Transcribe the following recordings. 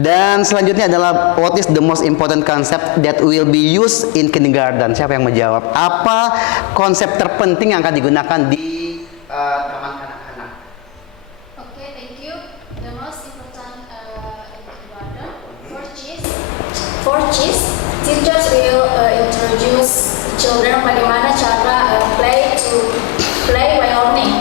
Dan selanjutnya adalah what is the most important concept that will be used in kindergarten? Siapa yang menjawab? Apa konsep terpenting yang akan digunakan di taman kanak-kanak? Okay, thank you. The most important in kindergarten, teachers will introduce children bagaimana cara play while learning.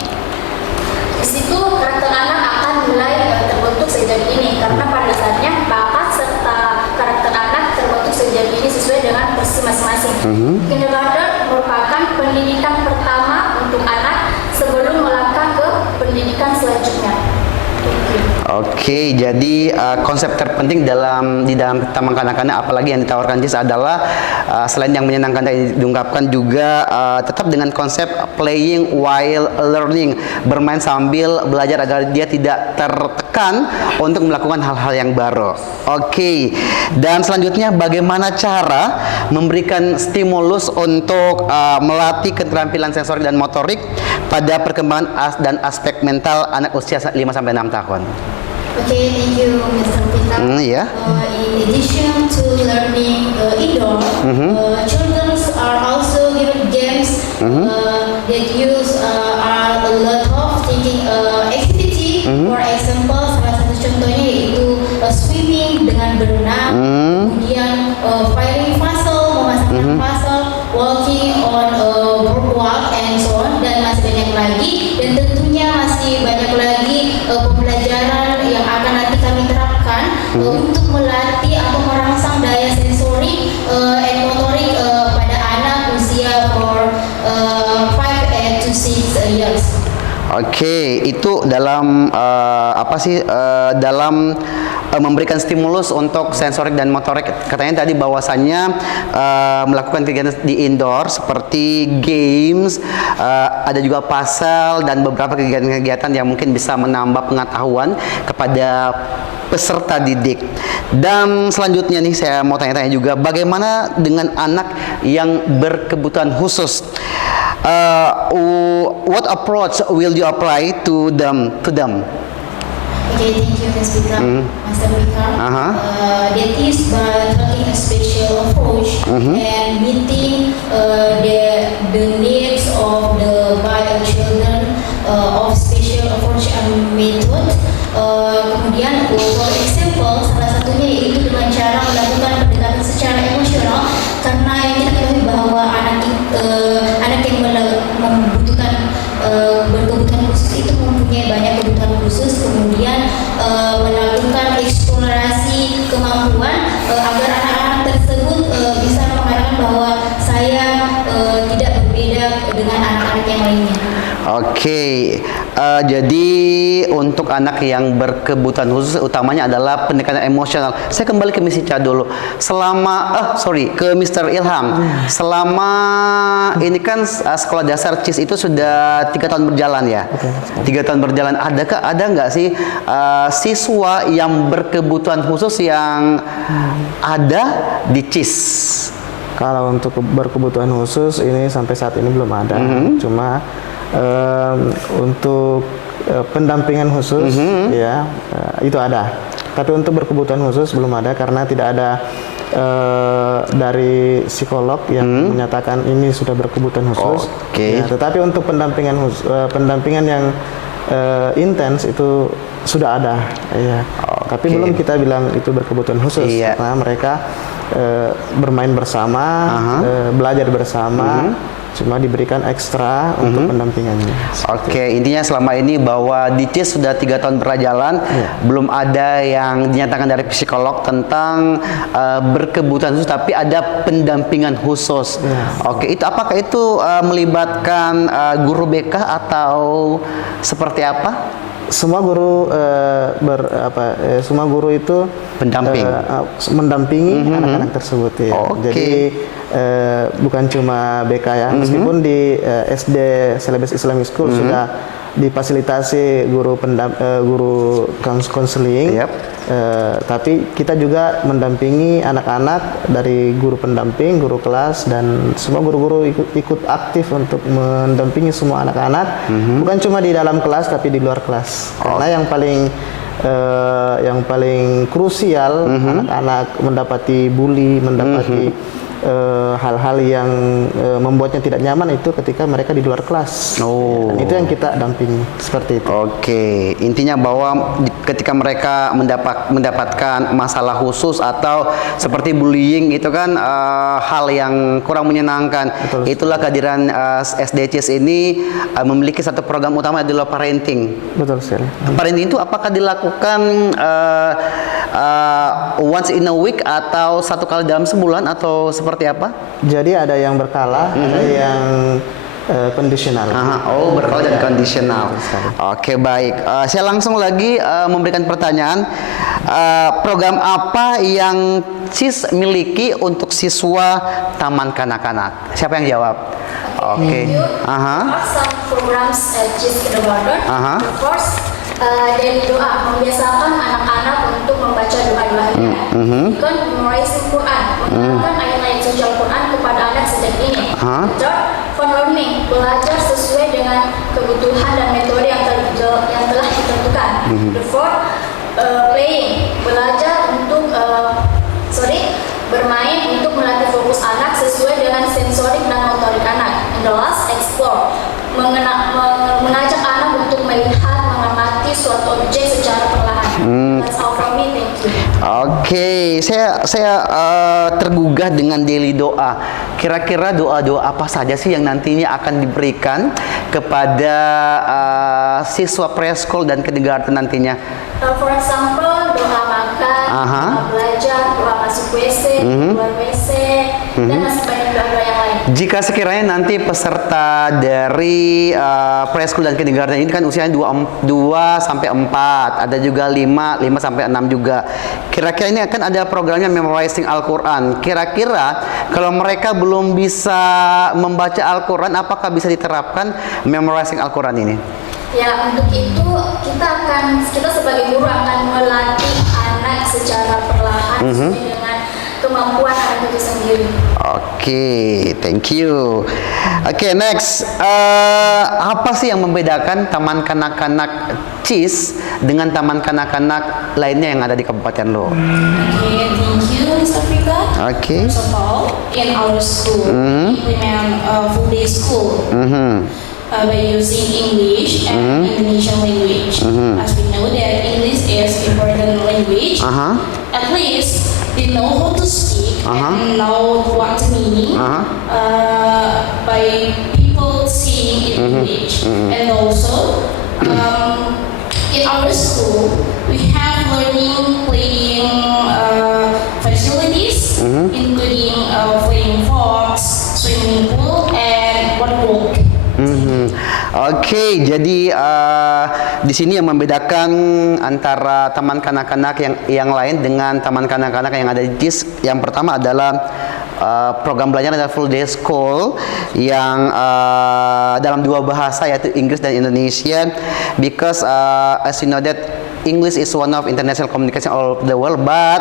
Di situ karakter anak akan mulai terbentuk sejak dini karena pada dasarnya bakat serta karakter anak terbentuk sejak dini sesuai dengan porsi masing-masing. Kindergarten merupakan pendidikan pertama untuk anak sebelum melangkah ke pendidikan selanjutnya. Oke, jadi konsep terpenting di dalam taman kanak-kanak, apalagi yang ditawarkan JIS adalah selain yang menyenangkan tadi diungkapkan juga tetap dengan konsep playing while learning, bermain sambil belajar agar dia tidak tertekan untuk melakukan hal-hal yang baru. Oke, dan selanjutnya bagaimana cara memberikan stimulus untuk melatih keterampilan sensorik dan motorik pada perkembangan dan aspek mental anak usia 5-6 tahun. Okay, thank you, Mr. Peter. Yeah. In addition to learning indoor, children are also given games that use are a lot of thinking activity. For example, salah satu contohnya yaitu swimming dengan berenang, kemudian firing puzzle, memasangkan puzzle, walking on boardwalk, and so on, dan masih banyak lagi. Dan tentunya masih banyak lagi pembelajaran yang akan nanti kami terapkan untuk melatih atau merangsang daya sensorik and motorik pada anak usia 5 to 6 years. Oke, itu dalam dalam memberikan stimulus untuk sensorik dan motorik. Katanya tadi bahwasannya melakukan kegiatan di indoor seperti games, ada juga puzzle dan beberapa kegiatan-kegiatan yang mungkin bisa menambah pengetahuan kepada peserta didik. Dan selanjutnya nih saya mau tanya-tanya juga bagaimana dengan anak yang berkebutuhan khusus? What approach will you apply to them? Okay, thank you, Master Bika. That is by taking a special approach and meeting the needs of the children of special approach and method. Kemudian, for example, salah satunya yaitu dengan cara melakukan pendekatan secara emosional, karena yang kita ketahui bahwa anak yang membutuhkan berkebutuhan khusus itu mempunyai banyak kebutuhan khusus, kemudian melakukan eksplorasi kemampuan agar anak-anak tersebut bisa mengatakan bahwa saya tidak berbeda dengan anak-anak yang lainnya. Oke, jadi untuk anak yang berkebutuhan khusus utamanya adalah pendekatan emosional. Saya kembali ke Miss Ica dulu. Ke Mr. Ilham. Selama ini kan sekolah dasar CIS itu sudah 3 tahun berjalan ya. 3 tahun berjalan. Ada nggak sih siswa yang berkebutuhan khusus yang ada di CIS? Kalau untuk berkebutuhan khusus ini sampai saat ini belum ada. Cuma untuk pendampingan khusus ya itu ada, tapi untuk berkebutuhan khusus belum ada karena tidak ada dari psikolog yang menyatakan ini sudah berkebutuhan khusus. Ya, tetapi untuk pendampingan yang intens itu sudah ada ya. Tapi belum kita bilang itu berkebutuhan khusus karena mereka bermain bersama, belajar bersama, cuma diberikan ekstra untuk pendampingannya. Oke, intinya selama ini bahwa di CIS sudah 3 tahun berjalan, belum ada yang dinyatakan dari psikolog tentang berkebutuhan khusus, tapi ada pendampingan khusus. Oke, apakah itu melibatkan guru BK atau seperti apa? Semua guru semua guru itu mendampingi anak-anak tersebut ya. Jadi bukan cuma BK ya, meskipun di SD Celebes Islamic School sudah difasilitasi guru konseling, tapi kita juga mendampingi anak-anak dari guru pendamping, guru kelas, dan semua guru-guru ikut aktif untuk mendampingi semua anak-anak, bukan cuma di dalam kelas tapi di luar kelas. Karena yang paling yang paling krusial anak-anak mendapati bully, mendapati hal-hal yang membuatnya tidak nyaman itu ketika mereka di luar kelas. Dan itu yang kita dampingi seperti itu. Oke, intinya bahwa ketika mereka mendapatkan masalah khusus atau seperti bullying itu kan hal yang kurang menyenangkan. Betul. Itulah kehadiran SDCs ini memiliki satu program utama adalah parenting. Betul sekali. Parenting itu apakah dilakukan once in a week atau satu kali dalam sebulan atau seperti apa? Jadi ada yang berkala, ada yang kondisional. Berkala dan kondisional. Oke, baik. Saya langsung lagi memberikan pertanyaan. Program apa yang CIS miliki untuk siswa taman kanak-kanak? Siapa yang jawab? Oke. Thank you. There are some programs at CIS Kindergarten. First, dari doa, membiasakan anak-anak untuk membaca doa-doa harian. Kan memorizing Quran, mengenalkan ayat-ayat suci Al-Quran kepada anak sejak ini. Third, fun learning, belajar sesuai dengan kebutuhan dan metode yang telah ditentukan. The fourth, playing, belajar untuk bermain untuk melatih fokus anak sesuai dengan sensorik dan motorik anak. And the last, explore, mengajak anak untuk melihat, mengamati suatu objek secara perlahan. That's all from me, thank you. Oke, saya tergugah dengan daily doa. Kira-kira doa-doa apa saja sih yang nantinya akan diberikan kepada siswa preschool dan kindergarten nantinya? For example, doa makan, doa belajar, doa masuk WC, keluar WC, dan masih banyak doa-doa yang lain. Jika sekiranya nanti peserta dari preschool dan kindergarten ini kan usianya 2 sampai 4, ada juga 5 sampai 6 juga. Kira-kira ini akan ada programnya memorizing Al-Quran. Kira-kira kalau mereka belum bisa membaca Al-Quran, apakah bisa diterapkan memorizing Al-Quran ini? Ya, untuk itu kita sebagai guru akan melatih anak secara perlahan sesuai dengan kemampuan anak itu sendiri. Oke, thank you. Oke, next. Apa sih yang membedakan taman kanak-kanak CIS dengan taman kanak-kanak lainnya yang ada di Kabupaten Lo? Okay, thank you, Mr. Frika. Okay. First of all, in our school, we implement full day school. By using English and Indonesian language. As we know that English is important language, at least they know how to speak and know what the meaning by people seeing in English. And also, in our school, we have learning, playing facilities, including playing fox, swimming pool, and water walk. Oke, jadi di sini yang membedakan antara taman kanak-kanak yang lain dengan taman kanak-kanak yang ada di CIS, yang pertama adalah program belajar adalah full day school yang dalam 2 bahasa yaitu Inggris dan Indonesia, because as you know that English is one of international communication all over the world, but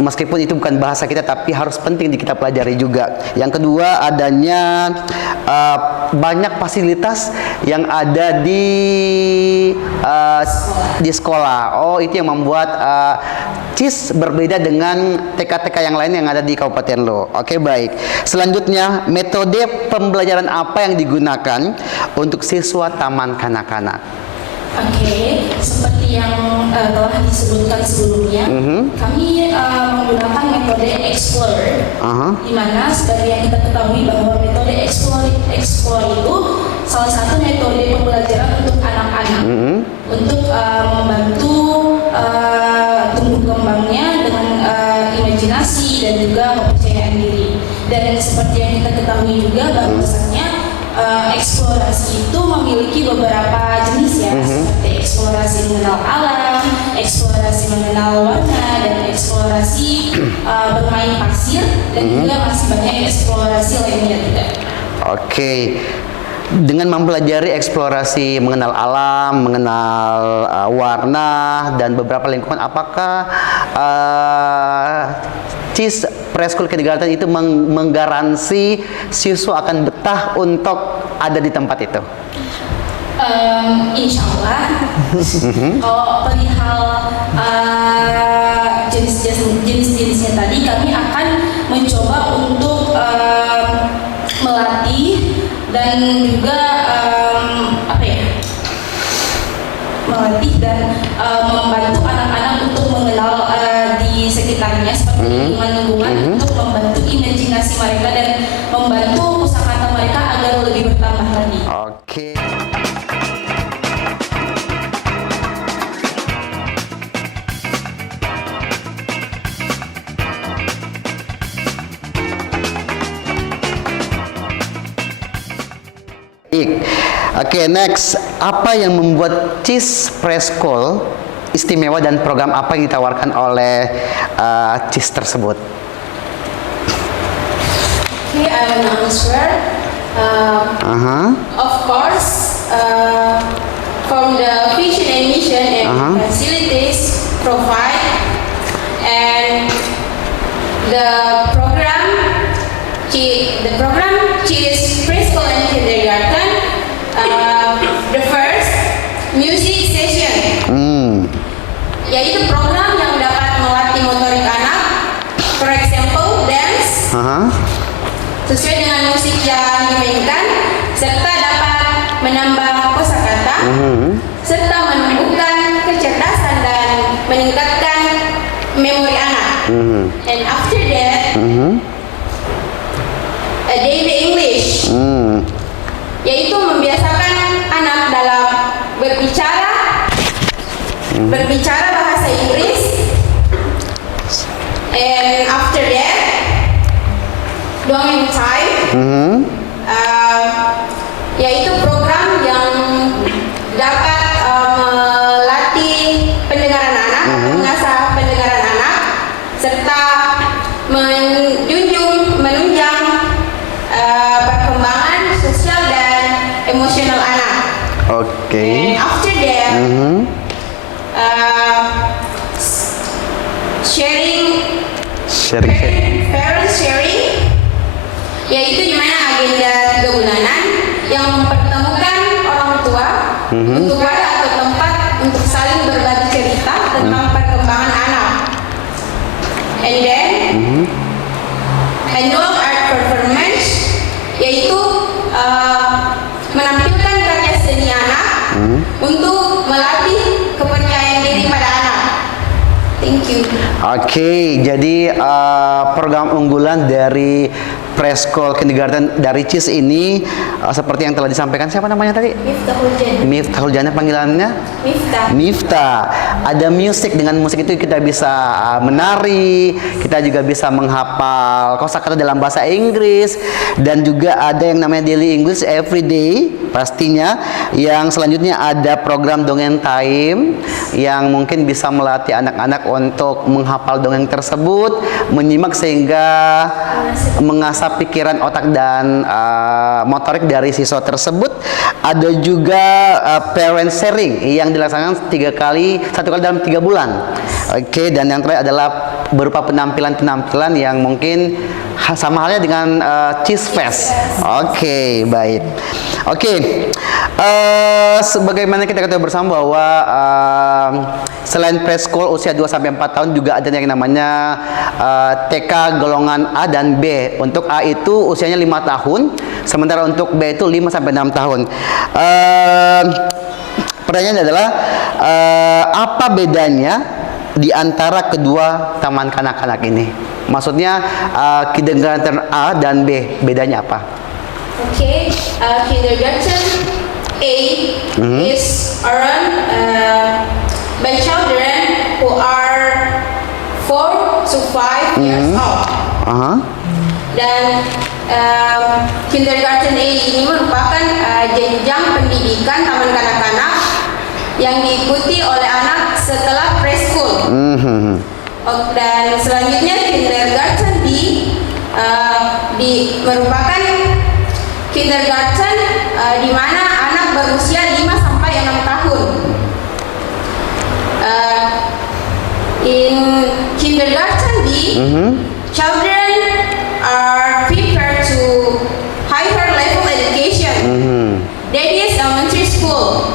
meskipun itu bukan bahasa kita, tapi harus penting kita pelajari juga. Yang kedua, adanya banyak fasilitas yang ada di sekolah. Itu yang membuat CIS berbeda dengan TK-TK yang lain yang ada di Kabupaten Lo. Oke, baik. Selanjutnya, metode pembelajaran apa yang digunakan untuk siswa taman kanak-kanak? Oke, seperti yang telah disebutkan sebelumnya, kami menggunakan metode Explore, di mana seperti yang kita ketahui bahwa metode Explore itu salah satu metode pembelajaran untuk anak-anak, untuk membantu tumbuh kembangnya dengan imajinasi dan juga kepercayaan diri. Dan seperti yang kita ketahui juga bahwasanya eksplorasi itu memiliki beberapa jenis ya, seperti eksplorasi mengenal alam, eksplorasi mengenal warna, dan eksplorasi bermain pasir, dan juga masih banyak eksplorasi lainnya juga. Oke. Dengan mempelajari eksplorasi mengenal alam, mengenal warna dan beberapa lingkungan, apakah CIS Preschool Kindergarten itu menggaransi siswa akan betah untuk ada di tempat itu? insya Allah kalau perihal jenis-jenisnya tadi kami akan mencoba untuk melatih dan juga melatih dan membantu anak-anak untuk mengenal di sekitarnya seperti lingkungan-lingkungan untuk membantu imajinasi mereka dan membantu kosakata mereka agar lebih bertambah lagi. Oke. Oke, next. Apa yang membuat CIS Preschool istimewa dan program apa yang ditawarkan oleh CIS tersebut? Okay, I will answer. Of course, from the vision and mission and facilities provide and the program CIS Preschool and Kindergarten. The first music session, yaitu program yang dapat melatih motorik anak, for example dance, sesuai dengan musik yang dimainkan, serta dapat menambah kosakata, serta menumbuhkan kecerdasan dan meningkatkan memori anak. And after that, a daily English. Yaitu membiasakan anak dalam berbicara bahasa Inggris. And after that, dongeng time, yaitu program yang dapat melatih pendengaran anak, mengasah pendengaran anak, serta menunjang perkembangan sosial dan emosional anak. Okay. And after that, parent sharing, yaitu di mana agenda 3 bulanan yang mempertemukan orang tua untuk wadah atau tempat untuk saling berbagi cerita tentang perkembangan anak. And then annual art performance, yaitu menampilkan karya seni anak untuk melatih kepercayaan diri pada anak. Thank you. Oke, jadi program unggulan dari Preschool Kindergarten dari CIS ini seperti yang telah disampaikan, siapa namanya tadi? Miftahul Jannah panggilannya? Miftah. Ada musik, dengan musik itu kita bisa menari, kita juga bisa menghafal kosakata dalam bahasa Inggris, dan juga ada yang namanya Daily English Everyday pastinya. Yang selanjutnya ada program dongeng time yang mungkin bisa melatih anak-anak untuk menghafal dongeng tersebut, menyimak sehingga mengasah pikiran, otak, dan motorik dari siswa tersebut. Ada juga parent sharing yang dilaksanakan 1 kali dalam 3 bulan. Oke, dan yang terakhir adalah berupa penampilan-penampilan yang mungkin sama halnya dengan CIS Fest. Oke, baik. Oke, sebagaimana kita ketahui bersama bahwa selain preschool usia 2-4 tahun juga ada yang namanya TK golongan A dan B. Untuk A itu usianya 5 tahun, sementara untuk B itu 5-6 tahun. Pertanyaannya adalah apa bedanya di antara kedua taman kanak-kanak ini? Maksudnya kindergarten A dan B, bedanya apa? Okay, kindergarten A is around by children who are 4 to 5 years old. Dan kindergarten A ini merupakan jenjang pendidikan taman kanak-kanak yang diikuti oleh anak setelah preschool. Dan selanjutnya kindergarten B merupakan kindergarten di mana anak berusia 5 sampai 6 tahun. In kindergarten B, children are prepared to higher level education. That is elementary school.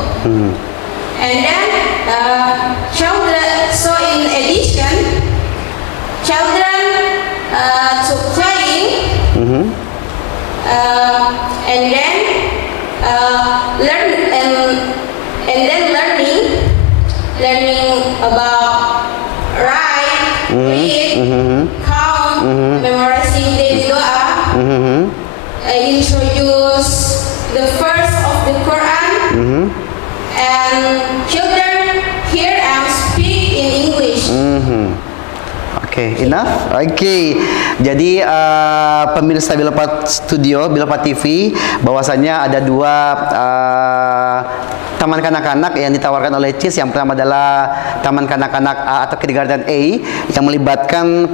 read, count, memorizing daily doa. I introduce the verse of the Quran, and children hear and speak in English. Oke, enough. Oke, jadi pemirsa Bilopat Studio, Bilopat TV, bahwasanya ada dua taman kanak-kanak yang ditawarkan oleh CIS. Yang pertama adalah Taman Kanak-kanak A atau Kindergarten A yang melibatkan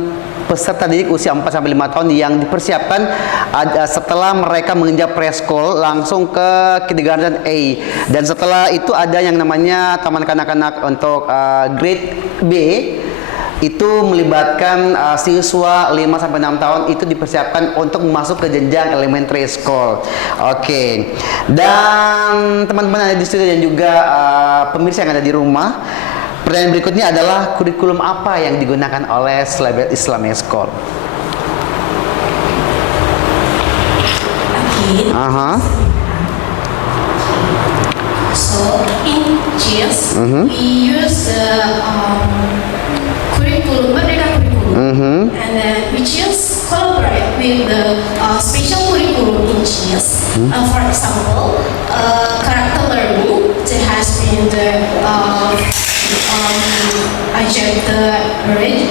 peserta didik usia 4 sampai 5 tahun yang dipersiapkan setelah mereka menginjak preschool langsung ke Kindergarten A. Dan setelah itu ada yang namanya Taman Kanak-kanak untuk grade B, itu melibatkan siswa 5 sampai 6 tahun, itu dipersiapkan untuk masuk ke jenjang elementary school. Oke. Dan teman-teman yang ada di studio dan juga pemirsa yang ada di rumah, pertanyaan berikutnya adalah kurikulum apa yang digunakan oleh Slabet Islamic School? So in CIS, we use the curriculum, Merdeka curriculum, and then we just collaborate with the special curriculum in CIS. For example, character learning, there has been the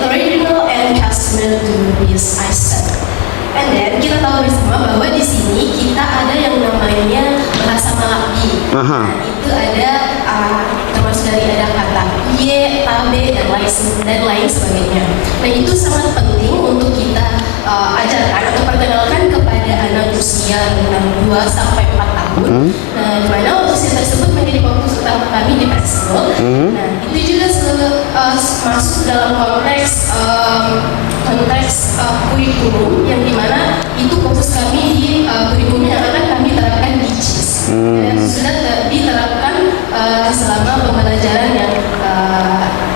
original and customer to this ISET. And then kita tahu bersama bahwa di sini kita ada yang namanya bahasa Malawi. Nah, itu ada termasuk dari ada kata ye, tabe, dan lain sebagainya. Nah, itu sangat penting untuk kita ajarkan atau perkenalkan kepada anak usia 2 sampai 4 tahun. Nah, di mana usia tersebut menjadi fokus utama kami di preschool. Nah, itu juga masuk dalam konteks kurikulum yang dimana itu fokus kami di kurikulum yang akan kami terapkan di CIS. Dan sudah diterapkan selama pembelajaran yang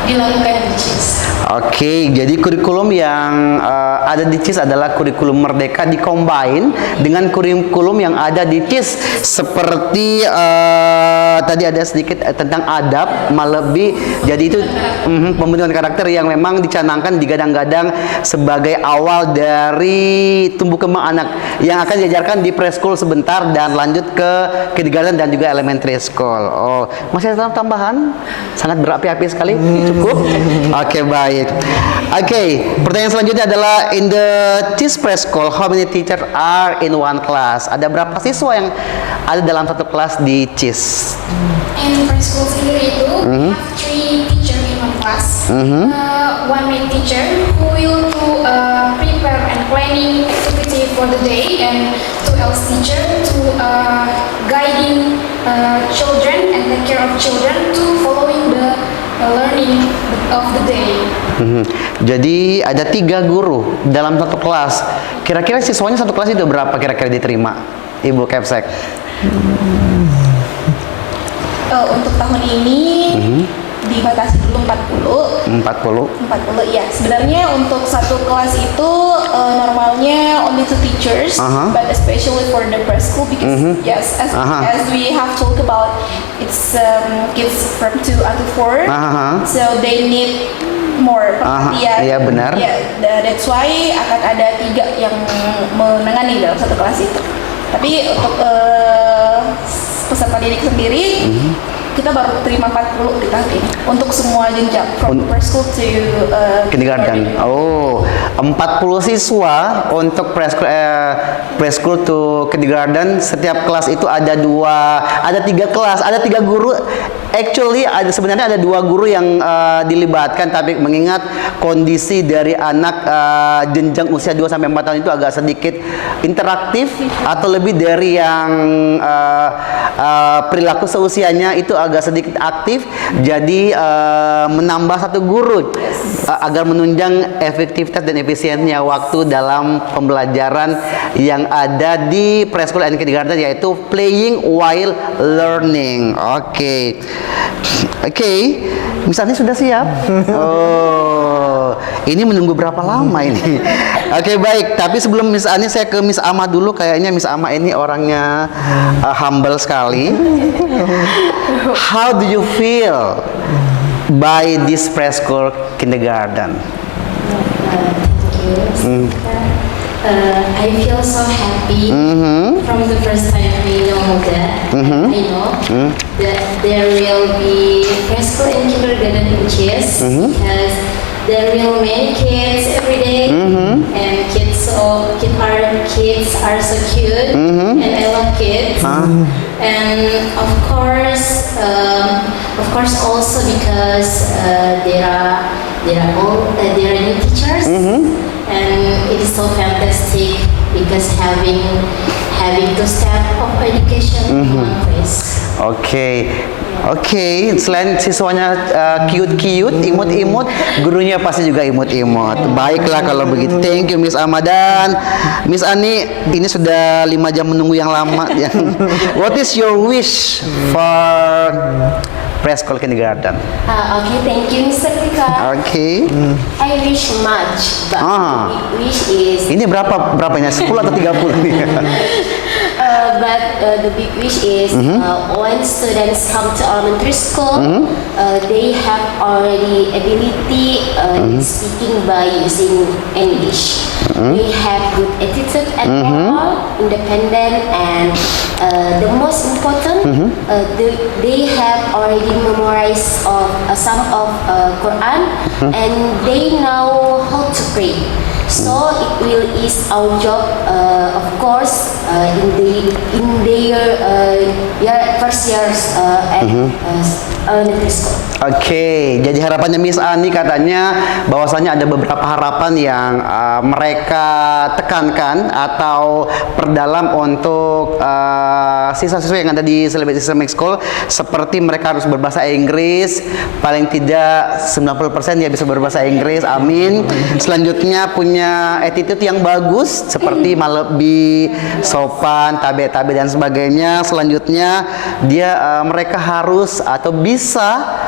dilakukan di CIS. Oke, jadi kurikulum yang ada di CIS adalah kurikulum Merdeka dikombin dengan kurikulum yang ada di CIS, seperti tadi ada sedikit tentang adab, Malawi. Jadi itu pembentukan karakter yang memang dicanangkan, digadang-gadang sebagai awal dari tumbuh kembang anak yang akan diajarkan di preschool sebentar dan lanjut ke kindergarten dan juga elementary school. Oh, masih ada tambahan? Sangat berapi-api sekali. Cukup? Oke, baik. Oke, pertanyaan selanjutnya adalah in the CIS preschool, how many teachers are in one class? Ada berapa siswa yang ada dalam satu kelas di CIS? In preschool sendiri itu we have 3 teachers in one class. One main teacher who will prepare and planning activity for the day, and 2 else teacher to guiding children and take care of children to following the learning of the day. Jadi ada 3 guru dalam satu kelas. Kira-kira siswanya satu kelas itu berapa kira-kira diterima, Ibu Kepsek? Untuk tahun ini dibatasi dulu 40 ya. Sebenarnya untuk satu kelas itu normalnya only 2 teachers, but especially for the preschool because yes, as we have talked about, it's kids from 2 until 4, so they need more perhatian. Iya benar. That's why akan ada 3 yang menangani dalam satu kelas itu. Tapi untuk peserta didik sendiri kita baru terima 40 di tahun ini untuk semua jenjang from preschool to kindergarten. Oh, 40 siswa untuk preschool to kindergarten. Setiap kelas itu ada 3 kelas, ada 3 guru. Actually sebenarnya ada 2 guru yang dilibatkan, tapi mengingat kondisi dari anak jenjang usia 2 sampai 4 tahun itu agak sedikit interaktif atau lebih dari yang perilaku seusianya itu agak sedikit aktif, jadi menambah 1 guru agar menunjang efektivitas dan efisiennya waktu dalam pembelajaran yang ada di preschool and kindergarten, yaitu playing while learning. Oke, misalnya sudah siap. Oh, ini menunggu berapa lama ini? Oke, baik. Tapi sebelum Miss Ani, saya ke Miss Ama dulu. Kayaknya Miss Ama ini orangnya humble sekali. How do you feel by this preschool kindergarten? Thank you. I feel so happy from the first time I know that that there will be preschool and kindergarten in Chess because there will many kids every day and kids are so cute and I love kids and of course also because there are new teachers and it is so fantastic because having two step of education in one place. Oke, selain siswanya cute-cute, imut-imut, gurunya pasti juga imut-imut. Baiklah kalau begitu. Thank you Miss Amadan. Miss Ani, ini sudah 5 jam menunggu yang lama. What is your wish for preschool kindergarten? Okay, thank you Mr. Pika. Oke. I wish much, but the wish is Ini berapanya? 10 atau 30 nih? But the big wish is when students come to elementary school, they have already ability speaking by using English. They have good attitude and moral, independent, and the most important, they have already memorized some of Quran, and they know how to pray. So it will ease our job, of course, in their first years at elementary school. Oke, jadi harapannya Miss Ani katanya bahwasanya ada beberapa harapan yang mereka tekankan atau perdalam untuk siswa-siswa yang ada di Celebrate Islamic School, seperti mereka harus berbahasa Inggris, paling tidak 90% ya bisa berbahasa Inggris, amin. Selanjutnya punya attitude yang bagus seperti lebih sopan, tabe-tabe dan sebagainya. Selanjutnya mereka harus atau bisa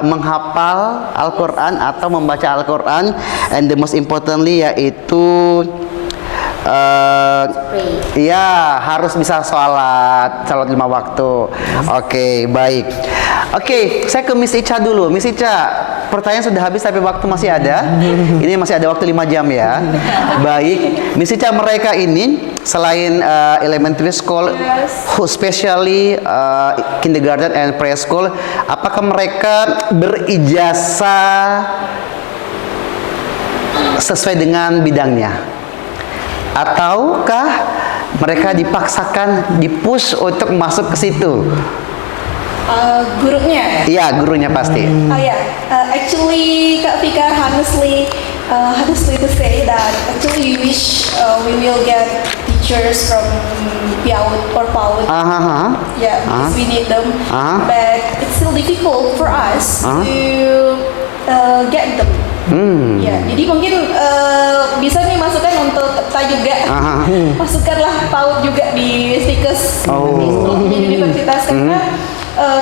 menghafal Al-Quran atau membaca Al-Quran, and the most importantly yaitu ya harus bisa sholat 5 waktu. Oke, baik. Oke, saya ke Miss Ica dulu. Miss Ica, pertanyaan sudah habis tapi waktu masih ada. Ini masih ada waktu 5 jam ya. Baik, Miss Ica, mereka ini selain elementary school, especially kindergarten and preschool, apakah mereka berijazah sesuai dengan bidangnya? Ataukah mereka dipaksakan, dipush untuk masuk ke situ? Gurunya? Iya, gurunya pasti. Actually, Kak Fika, honestly to say that actually we wish we will get teachers from PAUD or PAUD. Yeah, because we need them. But it's still difficult for us to get them. Ya, jadi mungkin bisa nih masukkan untuk ETA juga. Masukkanlah PAUD juga di Stikes di universitas karena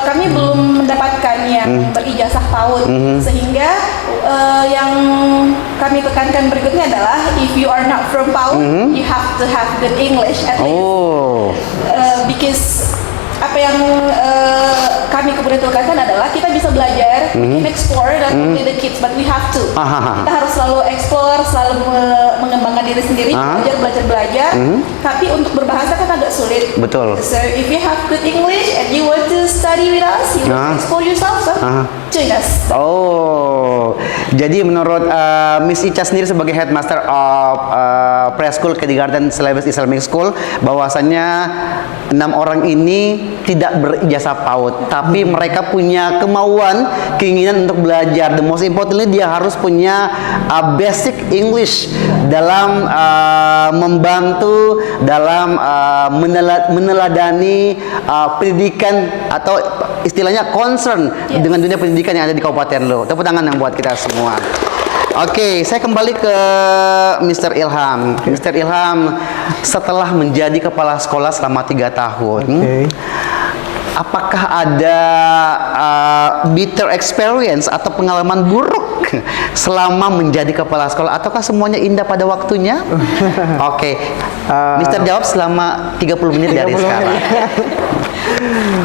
kami belum mendapatkan yang berijazah PAUD, sehingga yang kami tekankan berikutnya adalah if you are not from PAUD, you have to have good English at least. Because apa yang kami kemudian tekankan adalah kita bisa belajar, we can explore dan only the kids, but we have to. Kita harus selalu explore, selalu mengembangkan diri sendiri, belajar. Tapi untuk berbahasa kan agak sulit. Betul. So if you have good English and you want to study with us, you want to explore yourself, so join us. Jadi menurut Miss Ica sendiri sebagai headmaster of preschool kindergarten Celebrate Islamic School, bahwasannya 6 orang ini tidak berijazah PAUD, tapi mereka punya kemauan, keinginan untuk belajar. The most importantly, dia harus punya basic English dalam membantu dalam meneladani pendidikan atau istilahnya concern dengan dunia pendidikan yang ada di Kabupaten Lo. Tepuk tangan yang buat kita semua. Oke, saya kembali ke Mr. Ilham. Mr. Ilham, setelah menjadi kepala sekolah selama 3 tahun, apakah ada bitter experience atau pengalaman buruk selama menjadi kepala sekolah, ataukah semuanya indah pada waktunya? Oke, Mr. jawab selama 30 menit dari sekarang.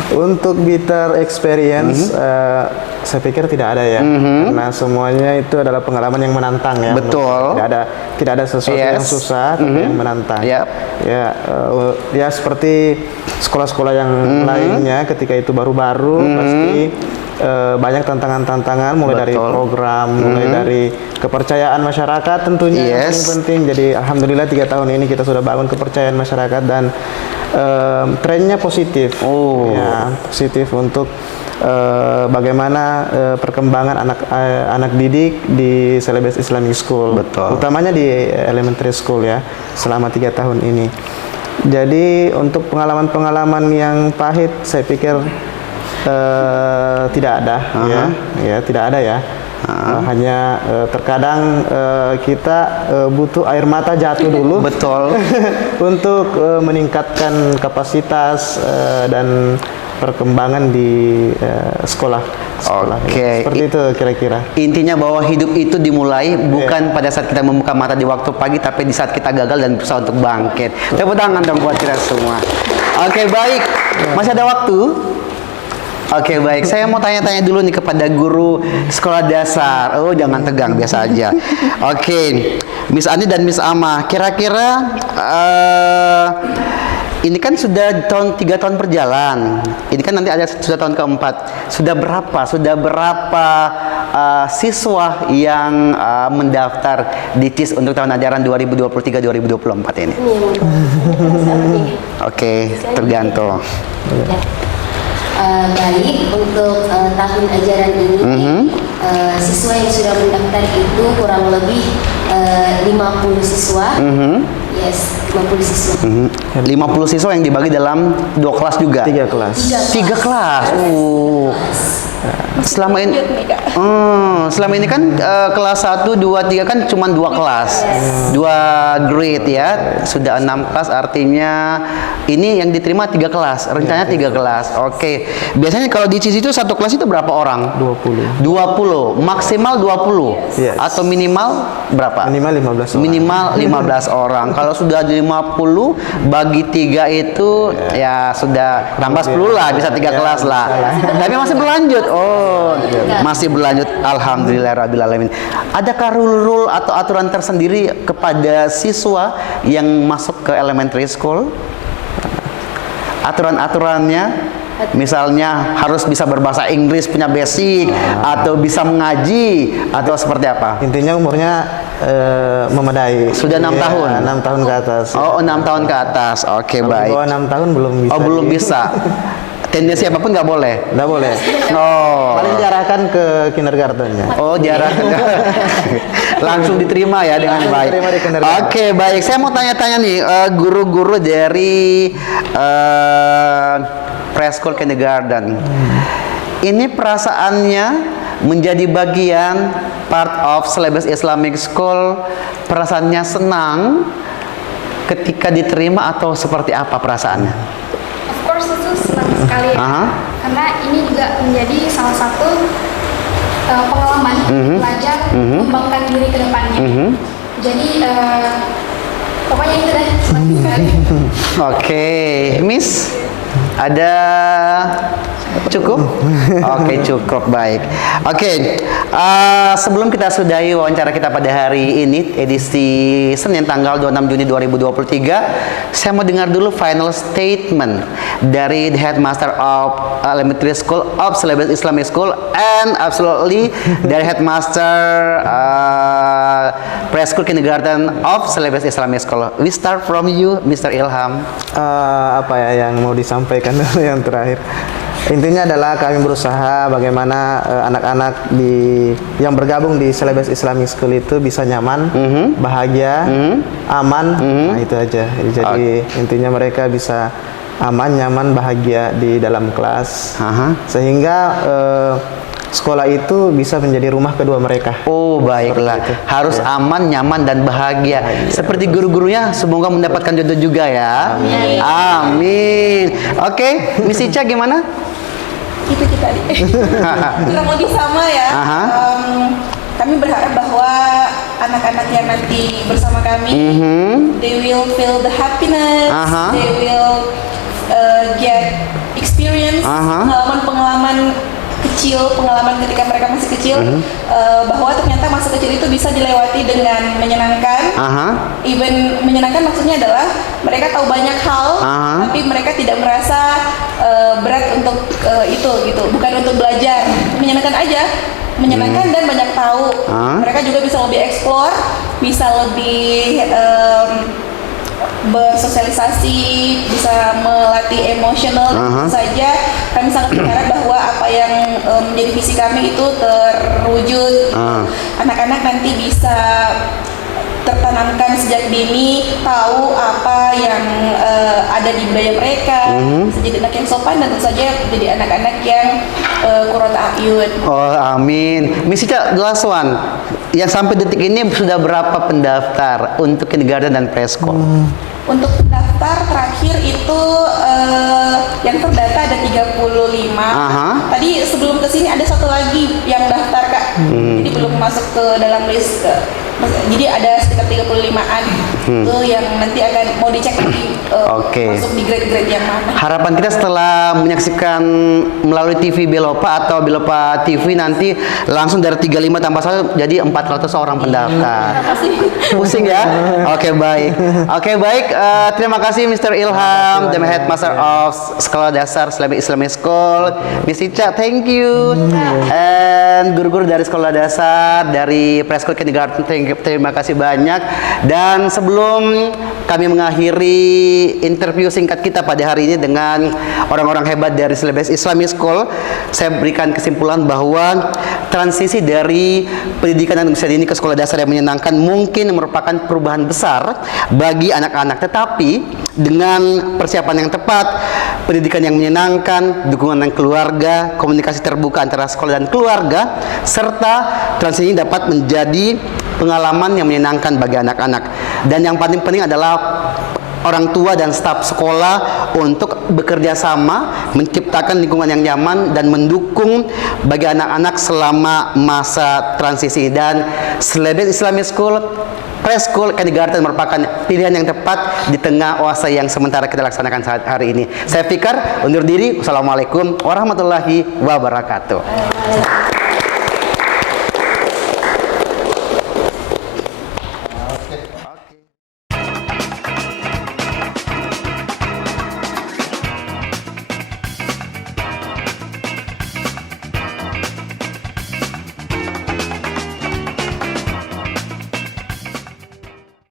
Untuk bitter experience, saya pikir tidak ada ya, karena semuanya itu adalah pengalaman yang menantang ya. Betul. Tidak ada sesuatu yang susah, tapi yang menantang. Yep. Ya seperti sekolah-sekolah yang lainnya, ketika itu baru-baru pasti banyak tantangan-tantangan, mulai dari program, mulai dari kepercayaan masyarakat tentunya yang paling penting. Jadi alhamdulillah 3 tahun ini kita sudah bangun kepercayaan masyarakat dan trennya positif. Ya, positif untuk bagaimana perkembangan anak didik di Celebes Islamic School, utamanya di elementary school ya, selama 3 tahun ini. Jadi untuk pengalaman-pengalaman yang pahit, saya pikir tidak ada, tidak ada ya. Hanya terkadang kita butuh air mata jatuh dulu, untuk meningkatkan kapasitas dan perkembangan di sekolah. Seperti itu kira-kira. Intinya bahwa hidup itu dimulai bukan pada saat kita membuka mata di waktu pagi, tapi di saat kita gagal dan berusaha untuk bangkit. Tepuk tangan dong buat kita semua. Oke, baik. Masih ada waktu? Oke, baik. Saya mau tanya-tanya dulu nih kepada guru sekolah dasar. Oh, jangan tegang, biasa aja. Oke, Miss Ani dan Miss Ama, kira-kira ini kan sudah 3 tahun berjalan. Ini kan nanti ada sudah tahun keempat. Sudah berapa siswa yang mendaftar di TIS untuk tahun ajaran 2023-2024 ini? Oke, tergantung. Baik, untuk tahun ajaran ini siswa yang sudah mendaftar itu kurang lebih 50 siswa. Yes, 50 siswa. 50 siswa yang dibagi dalam 2 kelas juga? 3 kelas. 3 kelas. Selama ini kan kelas 1, 2, 3 kan cuma 2 kelas. 2 grade ya. Sudah 6 kelas, artinya ini yang diterima 3 kelas. Rencananya 3 kelas. Oke. Biasanya kalau di CIS itu satu kelas itu berapa orang? 20. Maksimal 20. Atau minimal berapa? Minimal 15 orang. Minimal 15 orang. Kalau sudah 50 bagi 3 itu ya sudah tambah 10 lah, bisa 3 kelas lah. Tapi masih berlanjut. Masih berlanjut. Alhamdulillahirrabbilalamin. Adakah rule atau aturan tersendiri kepada siswa yang masuk ke elementary school? Aturan-aturannya? Misalnya harus bisa berbahasa Inggris, punya basic, atau bisa mengaji, atau seperti apa? Intinya umurnya memadai. Sudah 6 tahun? 6 tahun ke atas. 6 tahun ke atas. Oke, baik. Kalau 6 tahun belum bisa. Belum bisa. Tendensi apapun nggak boleh? Nggak boleh. Paling diarahkan ke kindergartennya. Jarak. Langsung diterima ya dengan baik. Oke, baik. Saya mau tanya-tanya nih, guru-guru dari preschool kindergarten. Ini perasaannya menjadi bagian part of Celebes Islamic School, perasaannya senang ketika diterima atau seperti apa perasaannya? Of course itu senang sekali ya. Karena ini juga menjadi salah satu pengalaman belajar mengembangkan diri ke depannya. Jadi pokoknya itu deh, senang sekali. Oke, Miss, ada cukup? Oke, cukup, baik. Oke, sebelum kita sudahi wawancara kita pada hari ini, edisi Senin tanggal 26 Juni 2023, saya mau dengar dulu final statement dari the Headmaster of Elementary School of Celebes Islamic School and absolutely dari Headmaster Preschool Kindergarten of Celebes Islamic School. We start from you, Mr. Ilham. Apa ya yang mau disampaikan dulu yang terakhir? Intinya adalah kami berusaha bagaimana anak-anak yang bergabung di Celebes Islamic School itu bisa nyaman, bahagia, aman. Nah itu aja. Jadi intinya mereka bisa aman, nyaman, bahagia di dalam kelas, sehingga sekolah itu bisa menjadi rumah kedua mereka. Baiklah. Harus aman, nyaman, dan bahagia. Seperti guru-gurunya, semoga mendapatkan jodoh juga ya. Amin. Oke, Miss Ica gimana? Itu kita kurang lebih sama ya. Kami berharap bahwa anak-anak yang nanti bersama kami, they will feel the happiness, they will get experience experience, pengalaman kecil, pengalaman ketika mereka masih kecil, bahwa ternyata masa kecil itu bisa dilewati dengan menyenangkan. Even menyenangkan maksudnya adalah mereka tahu banyak hal, tapi mereka tidak merasa berat untuk itu gitu, bukan untuk belajar, menyenangkan aja. Menyenangkan dan banyak tahu. Mereka juga bisa lebih explore, bisa lebih bersosialisasi, bisa melatih emosional. Tentu saja kami sangat berharap bahwa apa yang menjadi visi kami itu terwujud. Anak-anak nanti bisa tertanamkan sejak dini, tahu apa yang ada di budaya mereka, bisa jadi anak yang sopan dan tentu saja jadi anak-anak yang qurrat a'yun. Oh, amin. Miss Ica, the last one. Yang sampai detik ini sudah berapa pendaftar untuk kindergarten dan preschool? Untuk pendaftar terakhir itu yang terdata ada 35. Tadi sebelum kesini ada satu lagi yang daftar, Kak. Jadi belum masuk ke dalam list. Jadi ada sekitar 35-an itu yang nanti akan mau dicek lagi masuk di grade-grade yang mana. Harapan kita setelah menyaksikan melalui TV Belopa atau Belopa TV nanti langsung dari 35 tambah 1 jadi 400 orang pendaftar. Pusing ya? Oke, baik. Terima kasih Mr. Ilham, the Headmaster of Sekolah Dasar Islamic School. Miss Ica, thank you. And guru-guru dari sekolah dasar, dari preschool kindergarten, terima kasih banyak. Dan sebelum kami mengakhiri interview singkat kita pada hari ini dengan orang-orang hebat dari Celebes Islamic School, saya berikan kesimpulan bahwa transisi dari pendidikan anak usia dini ke sekolah dasar yang menyenangkan mungkin merupakan perubahan besar bagi anak-anak. Tetapi dengan persiapan yang tepat, pendidikan yang menyenangkan, dukungan dari keluarga, komunikasi terbuka antara sekolah dan keluarga, serta transisi ini dapat menjadi pengalaman yang menyenangkan bagi anak-anak. Dan yang paling penting adalah orang tua dan staf sekolah untuk bekerja sama menciptakan lingkungan yang nyaman dan mendukung bagi anak-anak selama masa transisi. Dan Celebes Islamic School, preschool, kindergarten merupakan pilihan yang tepat di tengah oase yang sementara kita laksanakan saat hari ini. Saya Fikar, undur diri. Wassalamualaikum warahmatullahi wabarakatuh.